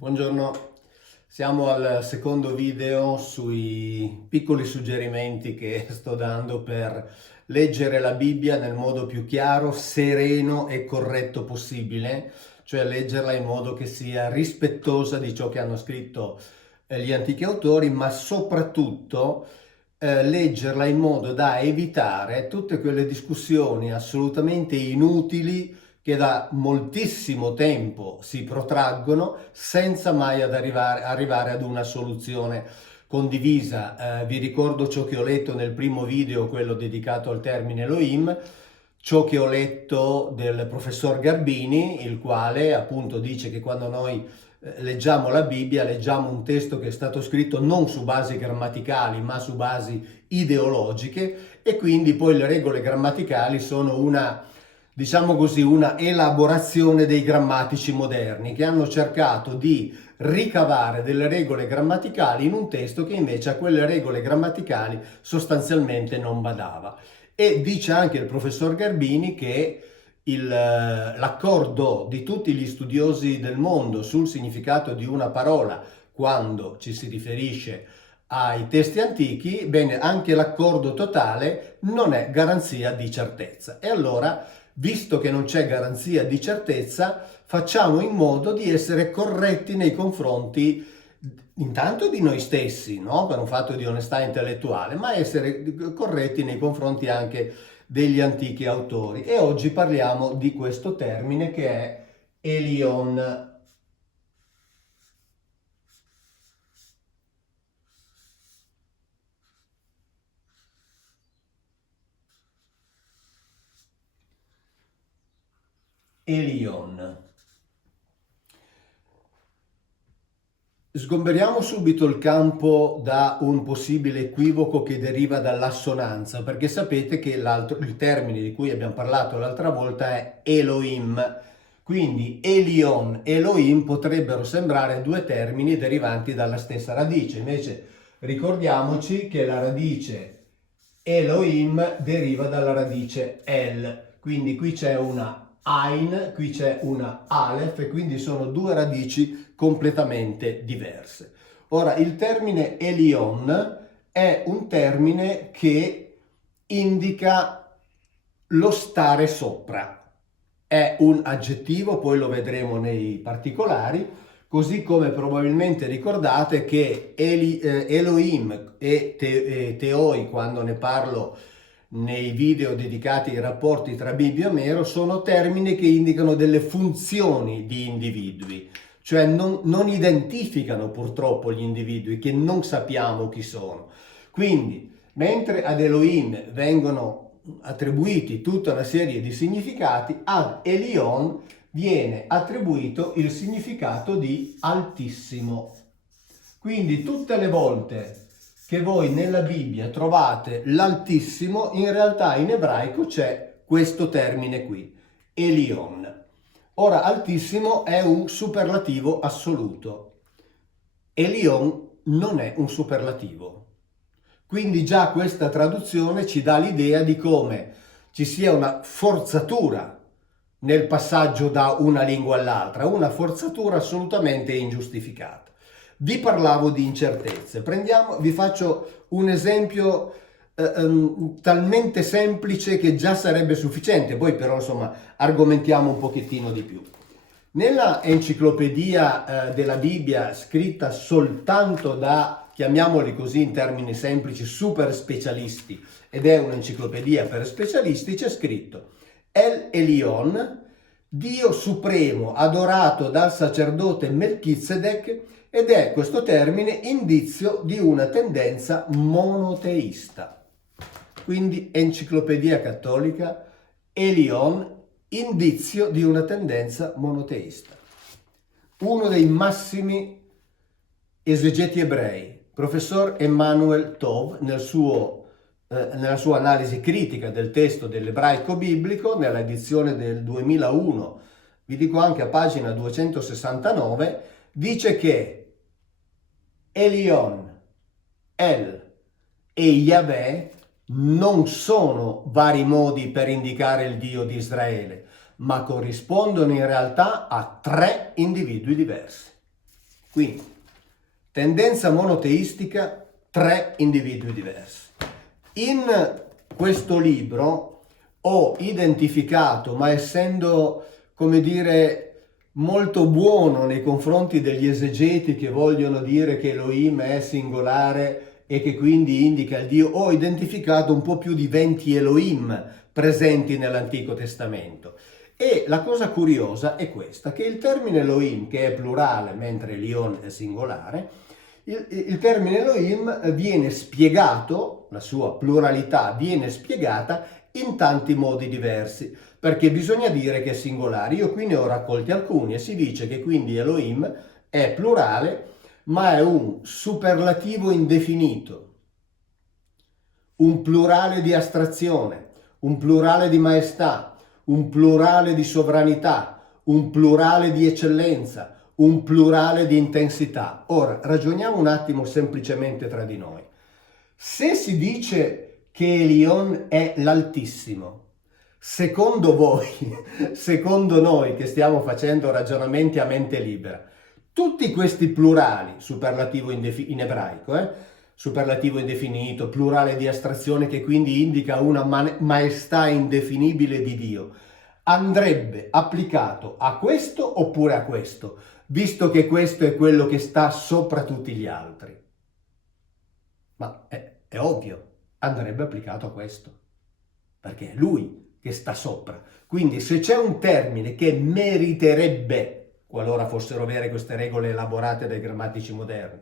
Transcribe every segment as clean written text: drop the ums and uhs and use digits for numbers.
Buongiorno, siamo al secondo video sui piccoli suggerimenti che sto dando per leggere la Bibbia nel modo più chiaro, sereno e corretto possibile, cioè leggerla in modo che sia rispettosa di ciò che hanno scritto gli antichi autori, ma soprattutto leggerla in modo da evitare tutte quelle discussioni assolutamente inutili che da moltissimo tempo si protraggono senza mai arrivare ad una soluzione condivisa. Vi ricordo ciò che ho letto nel primo video, quello dedicato al termine Elohim, ciò che ho letto del professor Garbini, il quale appunto dice che quando noi leggiamo la Bibbia, leggiamo un testo che è stato scritto non su basi grammaticali ma su basi ideologiche, e quindi poi le regole grammaticali sono una, diciamo così, una elaborazione dei grammatici moderni che hanno cercato di ricavare delle regole grammaticali in un testo che invece a quelle regole grammaticali sostanzialmente non badava. E dice anche il professor Garbini che l'accordo di tutti gli studiosi del mondo sul significato di una parola quando ci si riferisce ai testi antichi, bene, anche l'accordo totale non è garanzia di certezza. E allora, visto che non c'è garanzia di certezza, facciamo in modo di essere corretti nei confronti intanto di noi stessi, no? Per un fatto di onestà intellettuale, ma essere corretti nei confronti anche degli antichi autori. E oggi parliamo di questo termine che è Elion. Elion. Sgomberiamo subito il campo da un possibile equivoco che deriva dall'assonanza, perché sapete che il termine di cui abbiamo parlato l'altra volta è Elohim. Quindi Elion e Elohim potrebbero sembrare due termini derivanti dalla stessa radice, invece ricordiamoci che la radice Elohim deriva dalla radice El, quindi qui c'è una Ain, qui c'è una Aleph, e quindi sono due radici completamente diverse. Ora, il termine Elion è un termine che indica lo stare sopra. È un aggettivo, poi lo vedremo nei particolari, così come probabilmente ricordate che Elohim e Teoi, quando ne parlo nei video dedicati ai rapporti tra Bibbia e Omero, sono termini che indicano delle funzioni di individui, cioè non identificano purtroppo gli individui che non sappiamo chi sono. Quindi, mentre ad Elohim vengono attribuiti tutta una serie di significati, ad Elion viene attribuito il significato di altissimo. Quindi tutte le volte che voi nella Bibbia trovate l'altissimo, in realtà in ebraico c'è questo termine qui, Elion. Ora, altissimo è un superlativo assoluto. Elion non è un superlativo. Quindi già questa traduzione ci dà l'idea di come ci sia una forzatura nel passaggio da una lingua all'altra, una forzatura assolutamente ingiustificata. Vi parlavo di incertezze. Vi faccio un esempio talmente semplice che già sarebbe sufficiente, poi però insomma argomentiamo un pochettino di più. Nella enciclopedia della Bibbia, scritta soltanto da, chiamiamoli così in termini semplici, super specialisti, ed è un'enciclopedia per specialisti, c'è scritto El Elyon, Dio supremo adorato dal sacerdote Melchizedek, ed è questo termine indizio di una tendenza monoteista. Quindi enciclopedia cattolica, Elion, indizio di una tendenza monoteista. Uno dei massimi esegeti ebrei, professor Emanuel Tov, nella sua analisi critica del testo dell'ebraico biblico, nella edizione del 2001, vi dico anche a pagina 269, dice che Elion, El e Yahweh non sono vari modi per indicare il Dio di Israele, ma corrispondono in realtà a tre individui diversi. Quindi, tendenza monoteistica, 3 individui diversi. In questo libro ho identificato, ma essendo, come dire, molto buono nei confronti degli esegeti che vogliono dire che Elohim è singolare e che quindi indica il Dio, ho identificato un po' più di 20 Elohim presenti nell'Antico Testamento. E la cosa curiosa è questa, che il termine Elohim, che è plurale mentre Elion è singolare, il termine Elohim viene spiegato, la sua pluralità viene spiegata in tanti modi diversi, perché bisogna dire che è singolare. Io qui ne ho raccolti alcuni e si dice che quindi Elohim è plurale, ma è un superlativo indefinito, un plurale di astrazione, un plurale di maestà, un plurale di sovranità, un plurale di eccellenza, un plurale di intensità. Ora, ragioniamo un attimo semplicemente tra di noi. Se si dice che Elion è l'Altissimo, secondo voi, secondo noi che stiamo facendo ragionamenti a mente libera, tutti questi plurali, superlativo in ebraico, superlativo indefinito, plurale di astrazione che quindi indica una maestà indefinibile di Dio, andrebbe applicato a questo oppure a questo, visto che questo è quello che sta sopra tutti gli altri? Ma è ovvio, andrebbe applicato a questo, perché è lui che sta sopra. Quindi se c'è un termine che meriterebbe, qualora fossero vere queste regole elaborate dai grammatici moderni,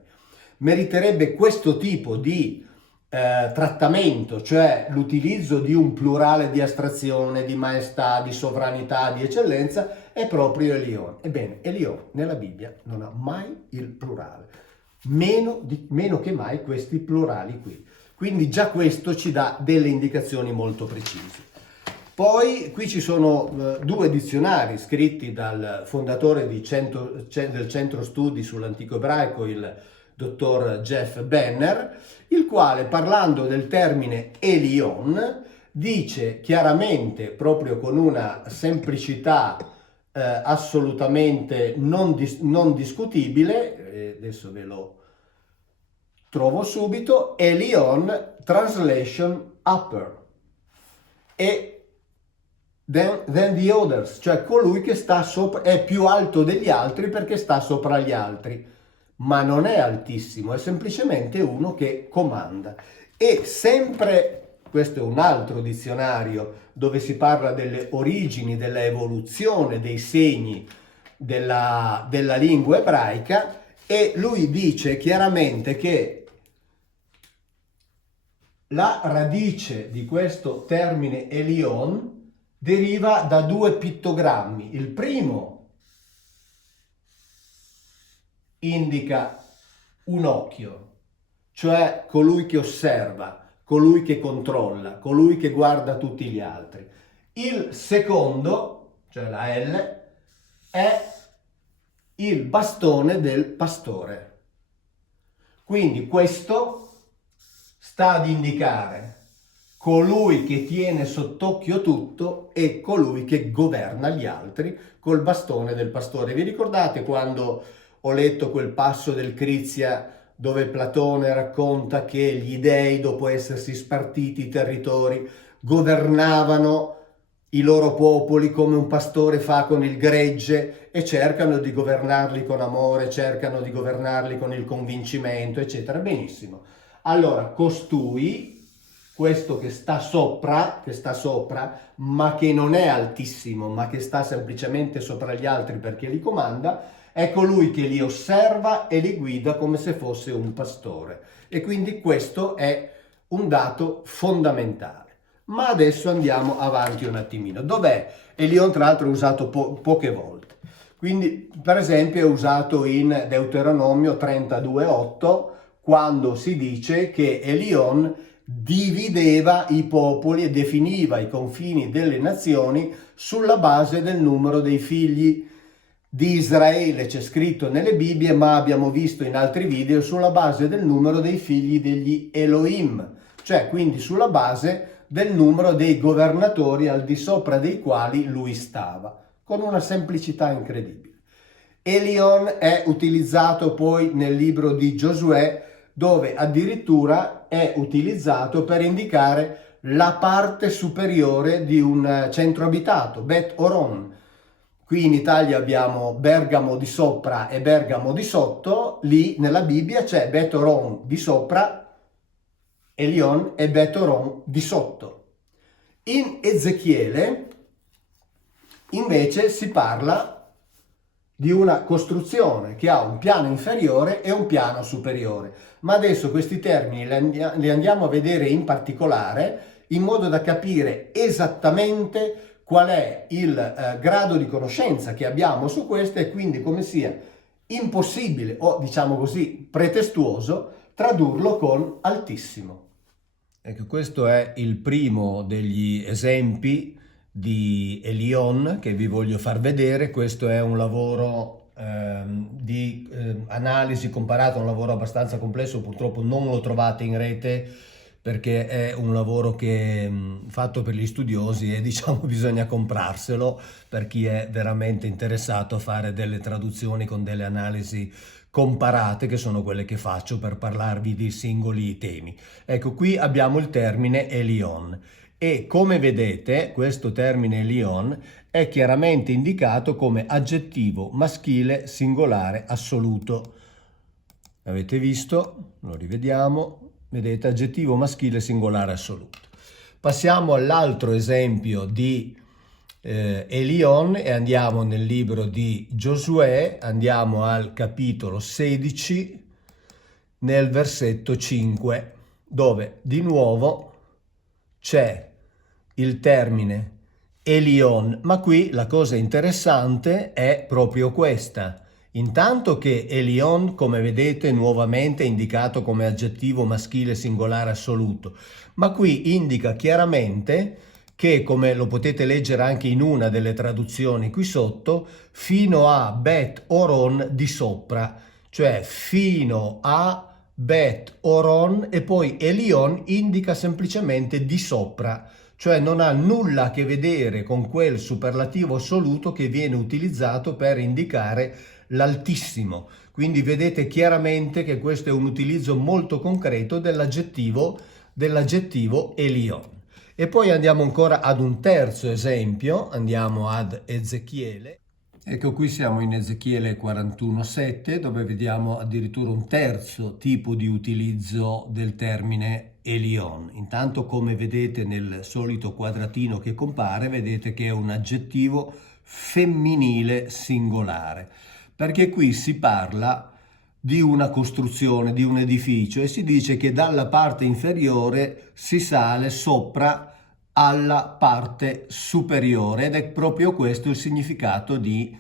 meriterebbe questo tipo di trattamento, cioè l'utilizzo di un plurale di astrazione, di maestà, di sovranità, di eccellenza, è proprio Elion. Ebbene, Elion nella Bibbia non ha mai il plurale, meno che mai questi plurali qui. Quindi già questo ci dà delle indicazioni molto precise. Poi qui ci sono 2 dizionari scritti dal fondatore del Centro Studi sull'Antico Ebraico, il dottor Jeff Benner, il quale, parlando del termine Elion, dice chiaramente, proprio con una semplicità assolutamente non discutibile, adesso ve lo trovo subito, Elion translation upper, e than the others, cioè colui che sta sopra, è più alto degli altri perché sta sopra gli altri, ma non è altissimo, è semplicemente uno che comanda. E sempre, questo è un altro dizionario dove si parla delle origini, della evoluzione dei segni della lingua ebraica, e lui dice chiaramente che la radice di questo termine Elion deriva da 2 pittogrammi. Il primo indica un occhio, cioè colui che osserva, colui che controlla, colui che guarda tutti gli altri. Il secondo, cioè la L, è il bastone del pastore. Quindi questo sta ad indicare colui che tiene sott'occhio tutto e colui che governa gli altri col bastone del pastore. Vi ricordate quando ho letto quel passo del Crizia dove Platone racconta che gli dei, dopo essersi spartiti i territori, governavano i loro popoli come un pastore fa con il gregge e cercano di governarli con amore, cercano di governarli con il convincimento, eccetera. Benissimo. Allora, costui, questo che sta sopra, ma che non è altissimo, ma che sta semplicemente sopra gli altri perché li comanda, è colui che li osserva e li guida come se fosse un pastore. E quindi questo è un dato fondamentale. Ma adesso andiamo avanti un attimino. Dov'è? Elion tra l'altro è usato poche volte. Quindi per esempio è usato in Deuteronomio 32:8, quando si dice che Elion divideva i popoli e definiva i confini delle nazioni sulla base del numero dei figli di Israele. C'è scritto nelle Bibbie, ma abbiamo visto in altri video, sulla base del numero dei figli degli Elohim, cioè quindi sulla base del numero dei governatori al di sopra dei quali lui stava, con una semplicità incredibile. Elion è utilizzato poi nel libro di Giosuè, dove addirittura è utilizzato per indicare la parte superiore di un centro abitato, Bet Oron. Qui in Italia abbiamo Bergamo di sopra e Bergamo di sotto, lì nella Bibbia c'è Bet Oron di sopra, Elion e Bet Oron di sotto. In Ezechiele invece si parla di una costruzione che ha un piano inferiore e un piano superiore. Ma adesso questi termini li andiamo a vedere in particolare in modo da capire esattamente qual è il grado di conoscenza che abbiamo su questo e quindi come sia impossibile o diciamo così pretestuoso tradurlo con altissimo. Ecco, questo è il primo degli esempi di Elion che vi voglio far vedere. Questo è un lavoro di analisi comparato, un lavoro abbastanza complesso, purtroppo non lo trovate in rete perché è un lavoro che fatto per gli studiosi e diciamo bisogna comprarselo per chi è veramente interessato a fare delle traduzioni con delle analisi comparate, che sono quelle che faccio per parlarvi di singoli temi. Ecco, qui abbiamo il termine Elion e come vedete questo termine Elion è chiaramente indicato come aggettivo maschile singolare assoluto. Avete visto? Lo rivediamo. Vedete, aggettivo maschile singolare assoluto. Passiamo all'altro esempio di Elion e andiamo nel libro di Giosuè, andiamo al capitolo 16 nel versetto 5 dove di nuovo c'è il termine Elion, ma qui la cosa interessante è proprio questa. Intanto che Elion, come vedete, nuovamente è indicato come aggettivo maschile singolare assoluto, ma qui indica chiaramente che, come lo potete leggere anche in una delle traduzioni qui sotto, fino a Bet Oron di sopra, cioè fino a Bet Oron e poi Elion indica semplicemente di sopra, cioè non ha nulla a che vedere con quel superlativo assoluto che viene utilizzato per indicare l'altissimo. Quindi vedete chiaramente che questo è un utilizzo molto concreto dell'aggettivo Elion. E poi andiamo ancora ad un terzo esempio, andiamo ad Ezechiele. Ecco, qui siamo in Ezechiele 41,7 dove vediamo addirittura un terzo tipo di utilizzo del termine Elion. Intanto, come vedete nel solito quadratino che compare, vedete che è un aggettivo femminile singolare, perché qui si parla di una costruzione, di un edificio e si dice che dalla parte inferiore si sale sopra alla parte superiore ed è proprio questo il significato di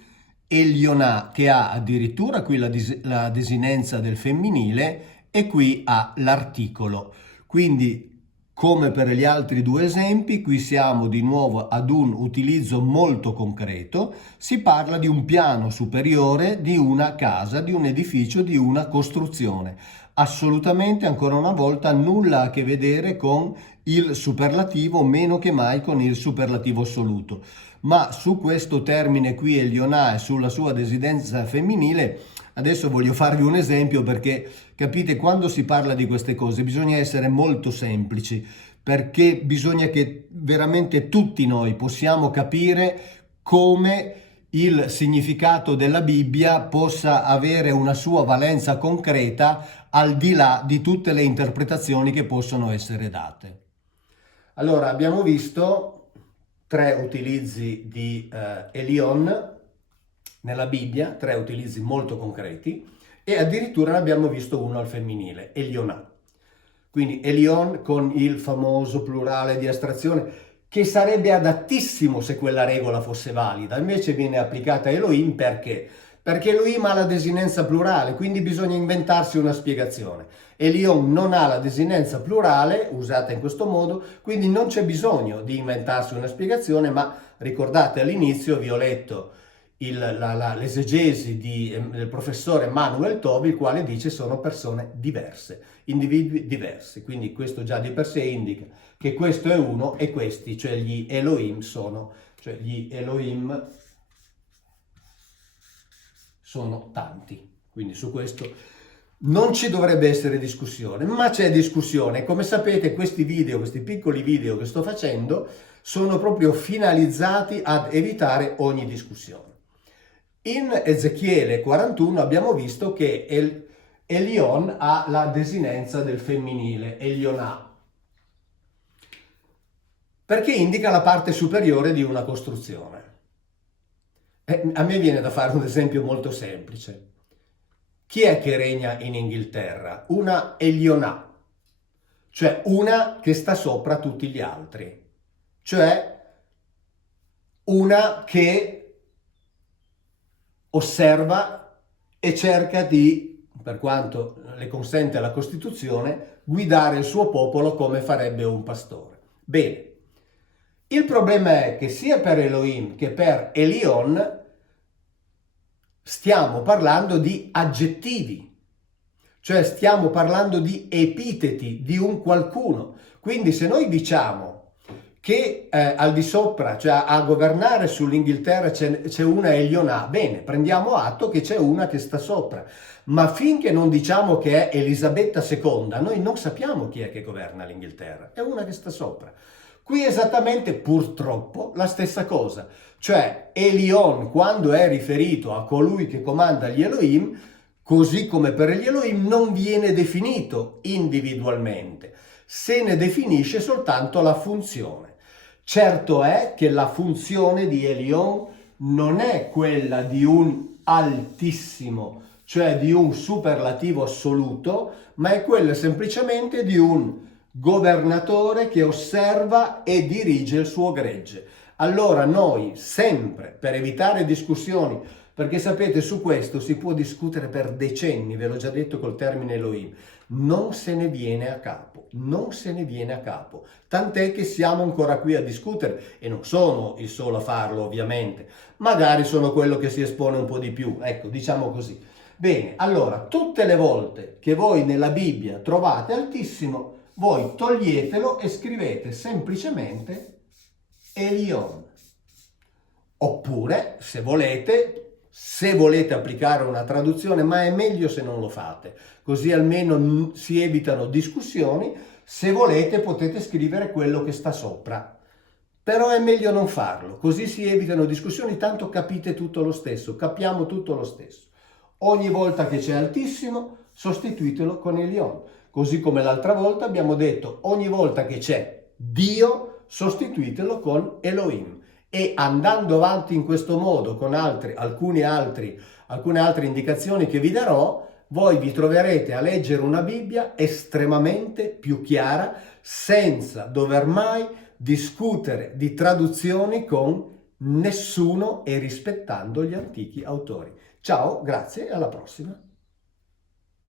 Elionà, che ha addirittura qui la desinenza del femminile e qui ha l'articolo. Quindi, come per gli altri due esempi, qui siamo di nuovo ad un utilizzo molto concreto. Si parla di un piano superiore di una casa, di un edificio, di una costruzione. Assolutamente, ancora una volta, nulla a che vedere con il superlativo, meno che mai con il superlativo assoluto. Ma su questo termine qui, Elionà, e sulla sua desinenza femminile, adesso voglio farvi un esempio perché capite, quando si parla di queste cose bisogna essere molto semplici, perché bisogna che veramente tutti noi possiamo capire come il significato della Bibbia possa avere una sua valenza concreta al di là di tutte le interpretazioni che possono essere date. Allora, abbiamo visto 3 utilizzi di Elion nella Bibbia, 3 utilizzi molto concreti, e addirittura ne abbiamo visto uno al femminile, Elionà. Quindi Elion con il famoso plurale di astrazione, che sarebbe adattissimo se quella regola fosse valida, invece viene applicata a Elohim perché? Perché Elohim ha la desinenza plurale, quindi bisogna inventarsi una spiegazione. Elion non ha la desinenza plurale, usata in questo modo, quindi non c'è bisogno di inventarsi una spiegazione, ma ricordate all'inizio vi ho letto l'esegesi del professore Manuel Tobi, il quale dice sono persone diverse, individui diversi, quindi questo già di per sé indica che questo è uno e questi, cioè gli Elohim, sono sono tanti. Quindi su questo non ci dovrebbe essere discussione, ma c'è discussione. Come sapete, questi video, questi piccoli video che sto facendo, sono proprio finalizzati ad evitare ogni discussione. In Ezechiele 41 abbiamo visto che Elion ha la desinenza del femminile, Elionà, perché indica la parte superiore di una costruzione. A me viene da fare un esempio molto semplice. Chi è che regna in Inghilterra? Una Elionà, cioè una che sta sopra tutti gli altri, cioè una che osserva e cerca di, per quanto le consente la Costituzione, guidare il suo popolo come farebbe un pastore. Bene, il problema è che sia per Elohim che per Elion stiamo parlando di aggettivi, cioè stiamo parlando di epiteti, di un qualcuno. Quindi se noi diciamo che al di sopra, cioè a governare sull'Inghilterra c'è una Elionà, bene, prendiamo atto che c'è una che sta sopra, ma finché non diciamo che è Elisabetta II, noi non sappiamo chi è che governa l'Inghilterra, è una che sta sopra. Qui è esattamente, purtroppo, la stessa cosa, cioè Elion, quando è riferito a colui che comanda gli Elohim, così come per gli Elohim, non viene definito individualmente, se ne definisce soltanto la funzione. Certo è che la funzione di Elion non è quella di un altissimo, cioè di un superlativo assoluto, ma è quella semplicemente di un governatore che osserva e dirige il suo gregge. Allora noi sempre, per evitare discussioni, perché sapete su questo si può discutere per decenni, ve l'ho già detto col termine Elohim, non se ne viene a capo, non se ne viene a capo, tant'è che siamo ancora qui a discutere e non sono il solo a farlo ovviamente, magari sono quello che si espone un po' di più, ecco, diciamo così. Bene, allora tutte le volte che voi nella Bibbia trovate Altissimo, voi toglietelo e scrivete semplicemente Elion. Oppure, se volete applicare una traduzione, ma è meglio se non lo fate, così almeno si evitano discussioni, se volete potete scrivere quello che sta sopra. Però è meglio non farlo, così si evitano discussioni, tanto capite tutto lo stesso, capiamo tutto lo stesso. Ogni volta che c'è Altissimo, sostituitelo con Elion. Così come l'altra volta abbiamo detto, ogni volta che c'è Dio, sostituitelo con Elohim. E andando avanti in questo modo con alcune altre indicazioni che vi darò, voi vi troverete a leggere una Bibbia estremamente più chiara, senza dover mai discutere di traduzioni con nessuno e rispettando gli antichi autori. Ciao, grazie e alla prossima.